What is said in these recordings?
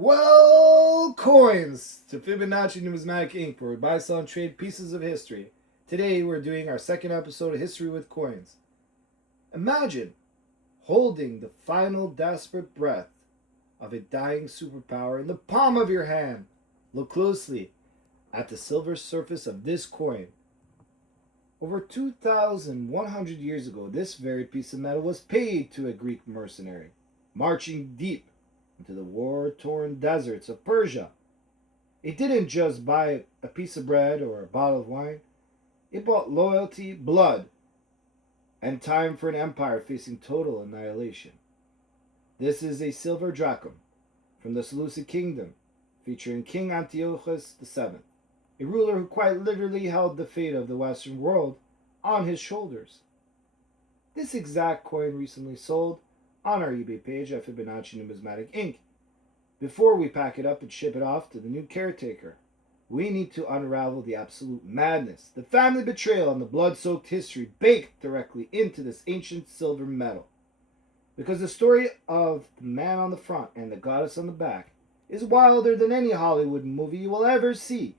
Well, coins to Fibonacci Numismatic Inc., where we buy, sell, and trade pieces of history. Today, we're doing our second episode of History with Coins. Imagine holding the final desperate breath of a dying superpower in the palm of your hand. Look closely at the silver surface of this coin. Over 2,100 years ago, this very piece of metal was paid to a Greek mercenary, marching deep into the war-torn deserts of Persia. It didn't just buy a piece of bread or a bottle of wine. It bought loyalty, blood, and time for an empire facing total annihilation. This is a silver drachm from the Seleucid kingdom, featuring King Antiochus VII, a ruler who quite literally held the fate of the Western world on his shoulders. This exact coin recently sold on our eBay page at Fibonacci Numismatic Inc. Before we pack it up and ship it off to the new caretaker, we need to unravel the absolute madness, the family betrayal, and the blood-soaked history baked directly into this ancient silver metal. Because the story of the man on the front and the goddess on the back is wilder than any Hollywood movie you will ever see.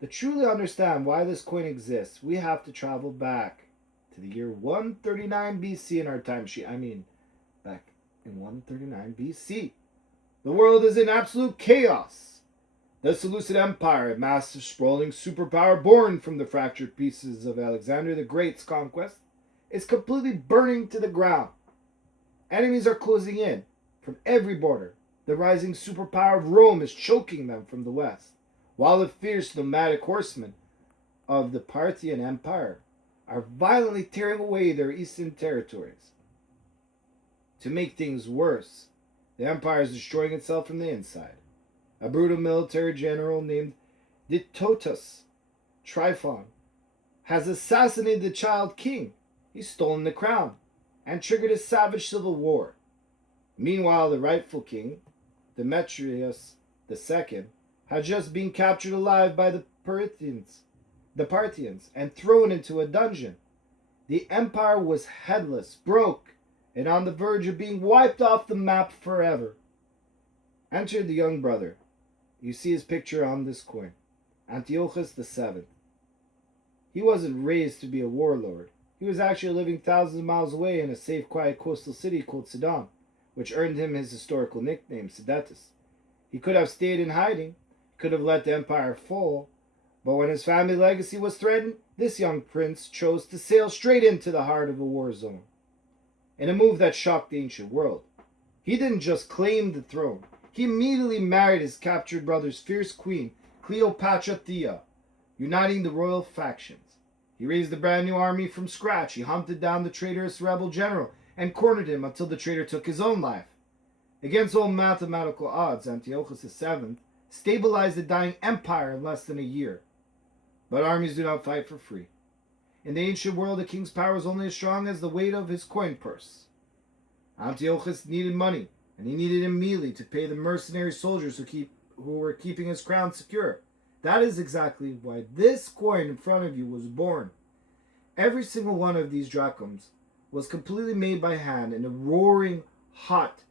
To truly understand why this coin exists, we have to travel back to the year 139 BC in our timesheet. Back in 139 BC. The world is in absolute chaos. The Seleucid Empire, a massive sprawling superpower born from the fractured pieces of Alexander the Great's conquest, is completely burning to the ground. Enemies are closing in from every border. The rising superpower of Rome is choking them from the west, while the fierce nomadic horsemen of the Parthian Empire are violently tearing away their eastern territories. To make things worse, the empire is destroying itself from the inside. A brutal military general named Ditotus Tryphon has assassinated the child king. He's stolen the crown and triggered a savage civil war. Meanwhile, the rightful king, Demetrius II, had just been captured alive by the Parthians, and thrown into a dungeon. The empire was headless, broke, and on the verge of being wiped off the map forever. Enter the young brother. You see his picture on this coin. Antiochus VII. He wasn't raised to be a warlord. He was actually living thousands of miles away in a safe, quiet coastal city called Sidon, which earned him his historical nickname, Sidetus. He could have stayed in hiding, could have let the empire fall, but when his family legacy was threatened, this young prince chose to sail straight into the heart of a war zone. In a move that shocked the ancient world, he didn't just claim the throne, he immediately married his captured brother's fierce queen, Cleopatra Thea, uniting the royal factions. He raised a brand new army from scratch. He hunted down the traitorous rebel general and cornered him until the traitor took his own life. Against all mathematical odds, Antiochus VII stabilized the dying empire in less than a year. But armies do not fight for free. In the ancient world, a king's power was only as strong as the weight of his coin purse. Antiochus needed money, and he needed it immediately to pay the mercenary soldiers who were keeping his crown secure. That is exactly why this coin in front of you was born. Every single one of these drachms was completely made by hand in a roaring, hot,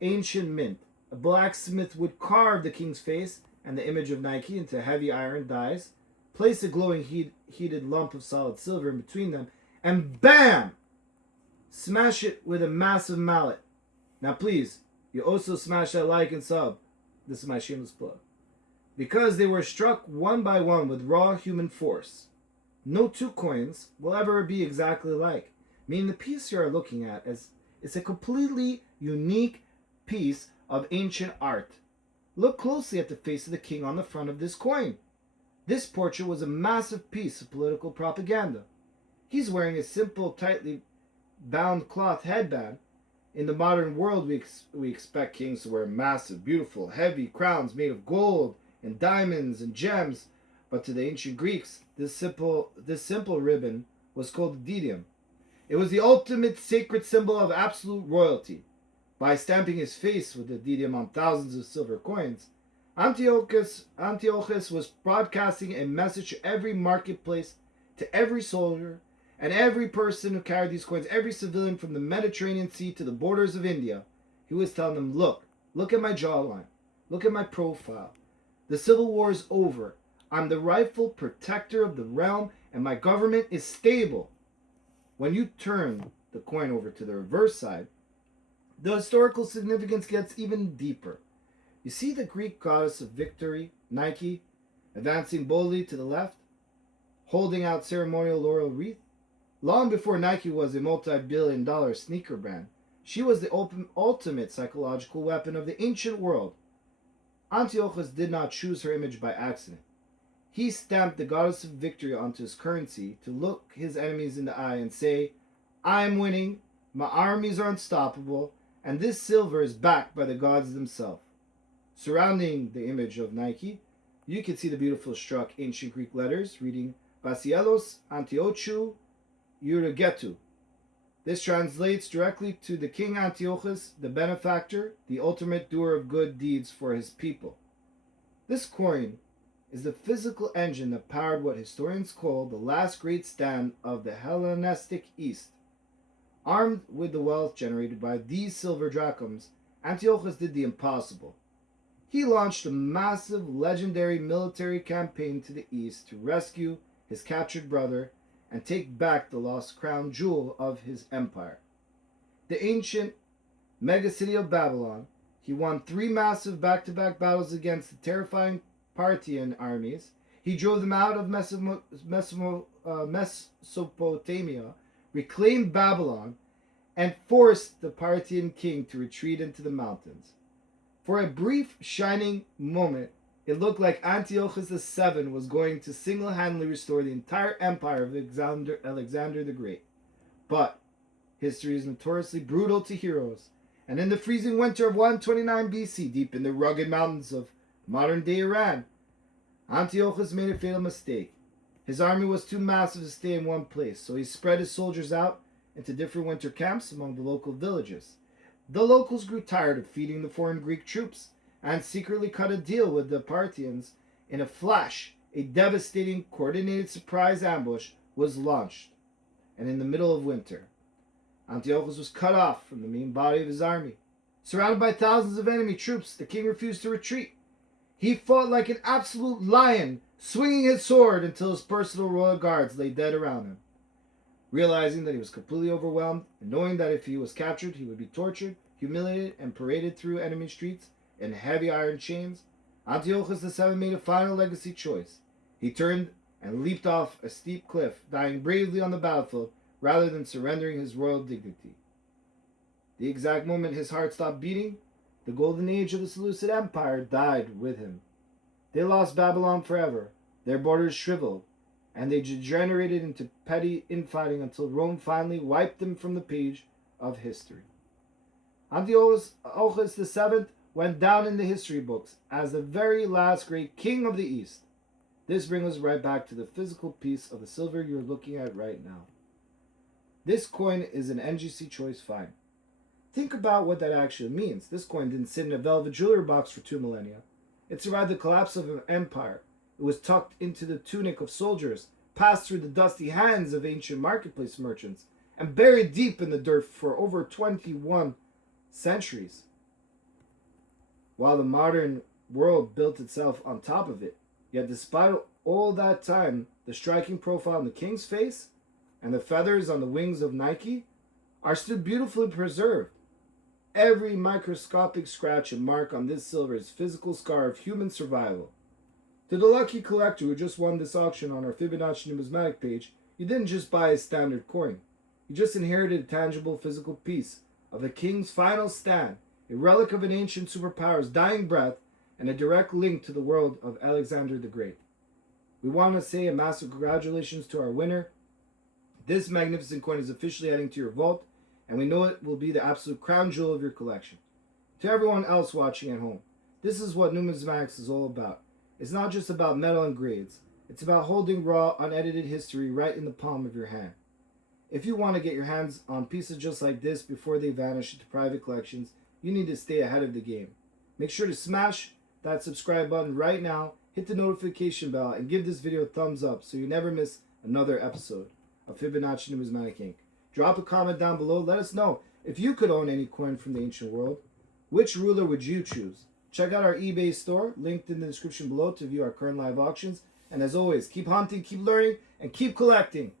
ancient mint. A blacksmith would carve the king's face and the image of Nike into heavy iron dies, place a glowing heated lump of solid silver in between them, and BAM! Smash it with a massive mallet. Now please, you also smash that like and sub. This is my shameless plug. Because they were struck one by one with raw human force. No two coins will ever be exactly alike. Meaning the piece you are looking at is a completely unique piece of ancient art. Look closely at the face of the king on the front of this coin. This portrait was a massive piece of political propaganda. He's wearing a simple, tightly bound cloth headband. In the modern world, we expect kings to wear massive, beautiful, heavy crowns made of gold and diamonds and gems. But to the ancient Greeks, this simple ribbon was called the diadem. It was the ultimate sacred symbol of absolute royalty. By stamping his face with the diadem on thousands of silver coins, Antiochus was broadcasting a message to every marketplace, to every soldier, and every person who carried these coins, every civilian from the Mediterranean Sea to the borders of India. He was telling them, look, Look at my jawline. Look at my profile. The Civil War is over. I'm the rightful protector of the realm, and my government is stable. When you turn the coin over to the reverse side, the historical significance gets even deeper. You see the Greek goddess of victory, Nike, advancing boldly to the left, holding out ceremonial laurel wreath? Long before Nike was a multi-billion-dollar sneaker brand, she was the ultimate psychological weapon of the ancient world. Antiochus did not choose her image by accident. He stamped the goddess of victory onto his currency to look his enemies in the eye and say, I am winning, my armies are unstoppable, and this silver is backed by the gods themselves. Surrounding the image of Nike, you can see the beautiful struck ancient Greek letters reading Vasielos Antiochou Euregetu. This translates directly to the King Antiochus, the benefactor, the ultimate doer of good deeds for his people. This coin is the physical engine that powered what historians call the last great stand of the Hellenistic East. Armed with the wealth generated by these silver drachms, Antiochus did the impossible. He launched a massive, legendary military campaign to the east to rescue his captured brother and take back the lost crown jewel of his empire. The ancient megacity of Babylon, he won 3 massive back-to-back battles against the terrifying Parthian armies. He drove them out of Mesopotamia, reclaimed Babylon, and forced the Parthian king to retreat into the mountains. For a brief, shining moment, it looked like Antiochus VII was going to single-handedly restore the entire empire of Alexander the Great. But history is notoriously brutal to heroes, and in the freezing winter of 129 BC, deep in the rugged mountains of modern-day Iran, Antiochus made a fatal mistake. His army was too massive to stay in one place, so he spread his soldiers out into different winter camps among the local villages. The locals grew tired of feeding the foreign Greek troops and secretly cut a deal with the Parthians. In a flash, a devastating, coordinated surprise ambush was launched. And in the middle of winter, Antiochus was cut off from the main body of his army. Surrounded by thousands of enemy troops, the king refused to retreat. He fought like an absolute lion, swinging his sword until his personal royal guards lay dead around him. Realizing that he was completely overwhelmed, and knowing that if he was captured, he would be tortured, humiliated, and paraded through enemy streets in heavy iron chains, Antiochus VII made a final legacy choice. He turned and leaped off a steep cliff, dying bravely on the battlefield rather than surrendering his royal dignity. The exact moment his heart stopped beating, the golden age of the Seleucid Empire died with him. They lost Babylon forever, their borders shriveled, and they degenerated into petty infighting until Rome finally wiped them from the page of history. Antiochus VII went down in the history books as the very last great king of the East. This brings us right back to the physical piece of the silver you're looking at right now. This coin is an NGC choice find. Think about what that actually means. This coin didn't sit in a velvet jewelry box for 2 millennia. It survived the collapse of an empire. It was tucked into the tunic of soldiers, passed through the dusty hands of ancient marketplace merchants, and buried deep in the dirt for over 21 centuries. While the modern world built itself on top of it, yet despite all that time, the striking profile on the king's face and the feathers on the wings of Nike are still beautifully preserved. Every microscopic scratch and mark on this silver is physical scar of human survival. To the lucky collector who just won this auction on our Fibonacci numismatic page, you didn't just buy a standard coin. You just inherited a tangible physical piece of a king's final stand, a relic of an ancient superpower's dying breath, and a direct link to the world of Alexander the Great. We want to say a massive congratulations to our winner. This magnificent coin is officially heading to your vault, and we know it will be the absolute crown jewel of your collection. To everyone else watching at home, this is what numismatics is all about. It's not just about metal and grades. It's about holding raw, unedited history right in the palm of your hand. If you want to get your hands on pieces just like this before they vanish into private collections, you need to stay ahead of the game. Make sure to smash that subscribe button right now, hit the notification bell, and give this video a thumbs up so you never miss another episode of Fibonacci Numismatic Inc. Drop a comment down below. Let us know if you could own any coin from the ancient world. Which ruler would you choose? Check out our eBay store, linked in the description below, to view our current live auctions. And as always, keep hunting, keep learning, and keep collecting.